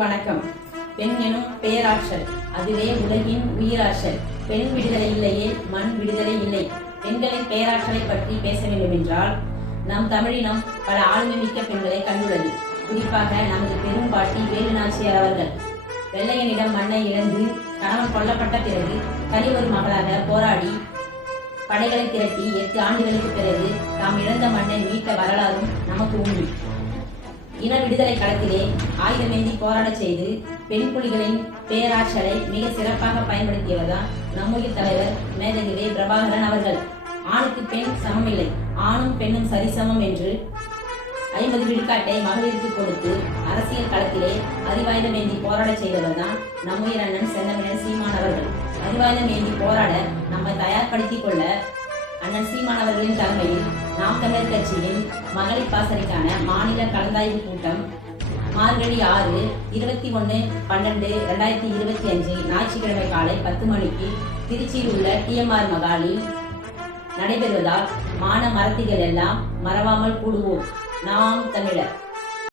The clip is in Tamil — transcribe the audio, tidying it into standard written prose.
வணக்கம். பெண் எனும் பேராற்றல், அதுவே உலகின் உயிராற்றல். பெண் விடுதலை இல்லையே மண் விடுதலை இல்லை. பெண்களின் பேராற்றலை பற்றி பேச வேண்டும் என்றால், நம் தமிழினம் பல ஆளுமை மிக்க பெண்களை கண்டுள்ளது. குறிப்பாக நமது பெரும்பாட்டி வேலு நாச்சியார் அவர்கள் வெள்ளையனிடம் மண்ணை இழந்து கணவன் கொல்லப்பட்ட பிறகு தனி ஒரு மகளாக போராடி படைகளை திரட்டி 8 ஆண்டுகளுக்கு பிறகு தாம் இழந்த மண்ணை மீட்ட வரலாறும் நமக்கு உண்டு. இன விடுதலை களத்திலே ஆயுதமேந்தி போராட செய்து பெண் புலிகளின் பேராற்றலை மிக சிறப்பாக பயன்படுத்தியவர்தான் நம்முடைய தலைவர் மேதகு வே. பிரபாகரன் அவர்கள். ஆணுக்கு பெண் சமமில்லை, ஆணும் பெண்ணும் சரிசமம் என்று 50 விழுக்காட்டை மகளிருக்கு கொடுத்து அரசியல் களத்திலே அறிவாயுதமேந்தி போராட செய்தவர்தான் நம்முடைய அண்ணன் செந்தமிழன் சீமான் அவர்கள். அறிவாயுதமேந்தி போராட நம்மை தயார்படுத்திக் கொள்ள அண்ணன் சீமான் அவர்களின் தலைமையில் நாம் தமிழர் கட்சியின் மகளிர் பாசறைக்கான மாநில கலந்தாய்வு கூட்டம் மார்கழி 6, 21/12/2025 ஞாயிற்றுக்கிழமை காலை 10 மணிக்கு திருச்சியில் உள்ள TMR மகாலில் நடைபெறுவதால் மரத்திகள் எல்லாம் மறவாமல் கூடுவோம். நாம் தமிழர்.